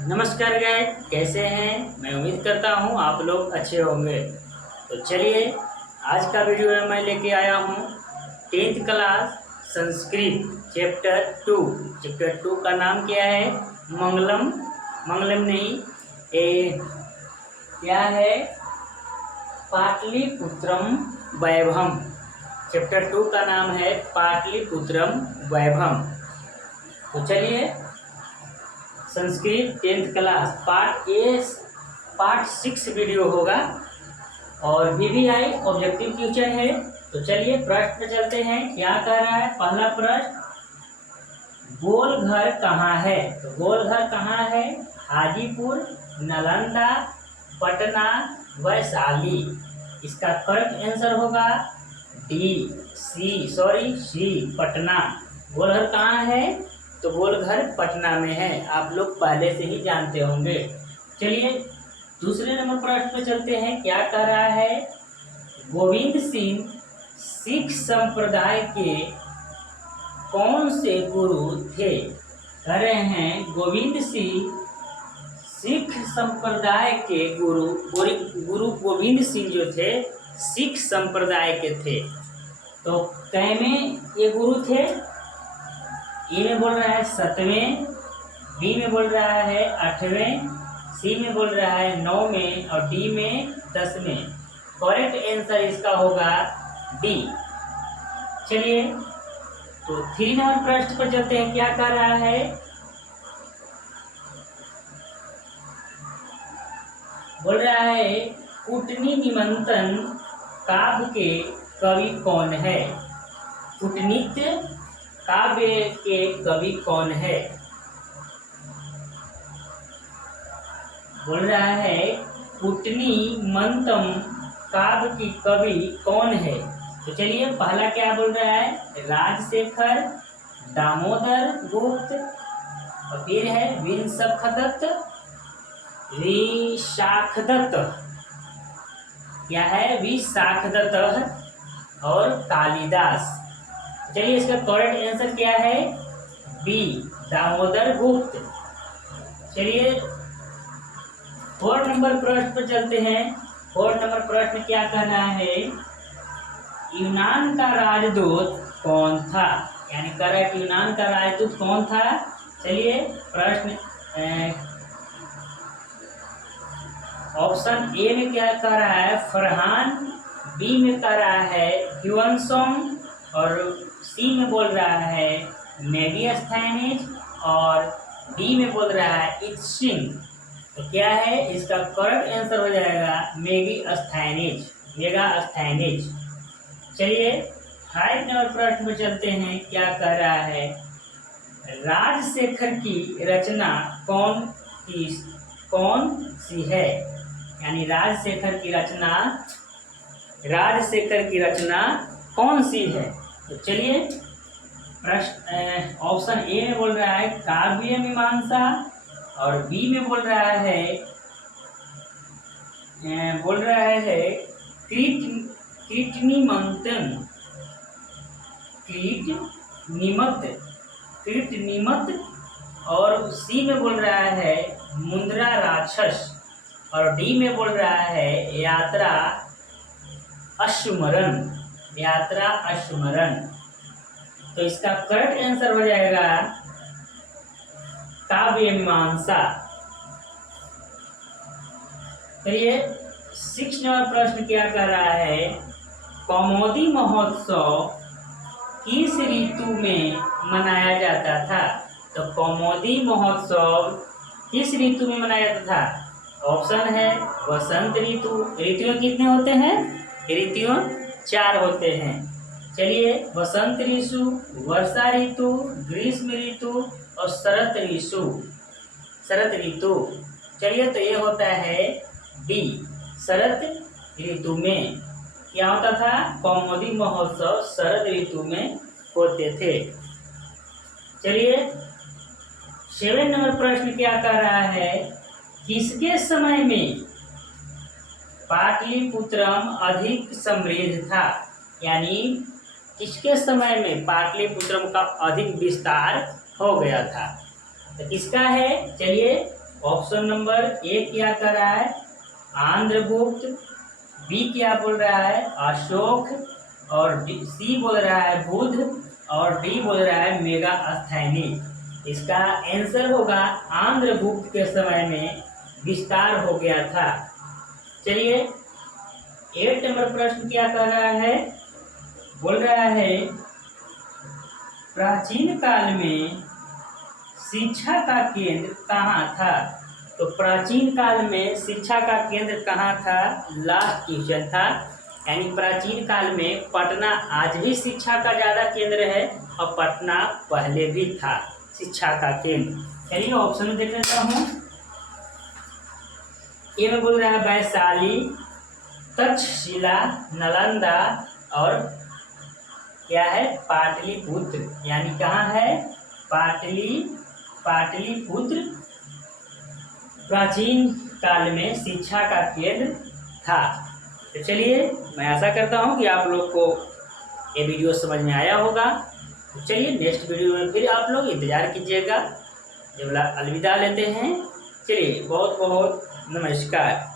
नमस्कार गाइस, कैसे हैं। मैं उम्मीद करता हूं आप लोग अच्छे होंगे। तो चलिए, आज का वीडियो में मैं लेके आया हूं 10th क्लास संस्कृत चैप्टर 2 का नाम क्या है। मंगलम। मंगलम नहीं, ए क्या है, पाटलिपुत्रम वैभवम। चैप्टर 2 का नाम है पाटलिपुत्रम वैभवम। तो चलिए, Sanskrit 10th class part 6 video होगा और VVI ऑब्जेक्टिव क्वेश्चन है। तो चलिए प्रश्न पे चलते हैं। क्या कह रहा है पहला प्रश्न, गोल घर कहाँ है। तो गोल घर कहाँ है, हाजीपुर, नालंदा, पटना, वैशाली। इसका करेक्ट आंसर होगा सी पटना। गोल घर कहाँ है, तो गोल घर पटना में है। आप लोग पहले से ही जानते होंगे। चलिए दूसरे नंबर प्रश्न पे चलते हैं। क्या कह रहा है, गोविंद सिंह सिख संप्रदाय के कौन से गुरु थे। कह रहे हैं गोविंद सिंह सिख संप्रदाय के गुरु गोविंद सिंह जो थे सिख संप्रदाय के थे। तो कैमें ये गुरु थे। ए में बोल रहा है 7वें, बी में बोल रहा है 8वें, सी में बोल रहा है 9वें और डी में 10वें। करेक्ट आंसर इसका होगा डी। चलिए तो 3 नंबर प्रश्न पर चलते हैं। क्या कह रहा है, बोल रहा है कुटनी निमंत्रण काव्य के कवि कौन है। कूटनीति काव्य के कवि कौन है। बोल रहा है कुटनी मंतम काव्य की कवि कौन है। तो चलिए पहला क्या बोल रहा है, राजशेखर, दामोदर गुप्त और फिर है विंशखदत्त, विशाखदत्त। क्या है, विशाखदत्त और कालिदास। चलिए इसका करेक्ट आंसर क्या है, बी दामोदर गुप्त। चलिए 4 नंबर प्रश्न पर चलते हैं। 4 नंबर प्रश्न क्या कहना है, यूनान का राजदूत कौन था। यानी कह रहा है कि यूनान का राजदूत कौन था। चलिए प्रश्न ऑप्शन ए में क्या कह रहा है, फरहान, बी में कह रहा है ह्यूअनसोंग और सी में बोल रहा है मेगास्थनीज और डी में बोल रहा है इत्सिंग। तो क्या है, इसका करेक्ट आंसर हो जाएगा मेगास्थनीज। चलिए 5 नंबर प्रश्न में चलते हैं। क्या कह रहा है, राजशेखर की रचना कौन सी है। यानी राजशेखर की रचना कौन सी है। तो चलिए प्रश्न ऑप्शन ए में बोल रहा है काव्य मीमांसा और बी में बोल रहा है कृतनिमत और सी में बोल रहा है मुद्रा राक्षस और डी में बोल रहा है यात्रा अश्वमरण। तो इसका करेक्ट आंसर हो जाएगा काव्य मीमांसा। चलिए 6 नंबर प्रश्न क्या कह रहा है, कौमुदी महोत्सव किस ऋतु में मनाया जाता था। तो कौमुदी महोत्सव किस ऋतु में मनाया जाता था। ऑप्शन है वसंत ऋतु। ऋतु कितने होते हैं, ऋतु 4 होते हैं। चलिए वसंत ऋतु, वर्षा ऋतु, ग्रीष्म ऋतु और शरत ऋतु। चलिए तो ये होता है डी, शरत ऋतु में क्या होता था, कौमुदी महोत्सव शरद ऋतु में होते थे। चलिए 7 नंबर प्रश्न क्या कर रहा है, किसके समय में पाटलिपुत्रम अधिक समृद्ध था। यानी किसके समय में पाटलिपुत्रम का अधिक विस्तार हो गया था। तो किसका है, चलिए ऑप्शन नंबर ए क्या कर रहा है, आंध्रगुप्त, बी क्या बोल रहा है, अशोक, और सी बोल रहा है बुध, और डी बोल रहा है मेगास्थेनीज। इसका आंसर होगा आंध्रगुप्त के समय में विस्तार हो गया था। चलिए 8 नंबर प्रश्न क्या कर रहा है, बोल रहा है प्राचीन काल में शिक्षा का केंद्र कहाँ था। तो प्राचीन काल में शिक्षा का केंद्र कहाँ था, लास्ट क्वेश्चन था। यानी प्राचीन काल में पटना आज भी शिक्षा का ज़्यादा केंद्र है और पटना पहले भी था शिक्षा का केंद्र। चलिए ऑप्शन में देख लेता हूँ। ए में बोल रहा है वैशाली, तक्षशिला, नालंदा, और क्या है पाटलिपुत्र। यानी कहाँ है, पाटलिपुत्र प्राचीन काल में शिक्षा का केंद्र था। तो चलिए मैं आशा करता हूँ कि आप लोग को ये वीडियो समझ में आया होगा। तो चलिए नेक्स्ट वीडियो में फिर आप लोग इंतज़ार कीजिएगा। जब अलविदा लेते हैं। चलिए बहुत बहुत नमस्कार।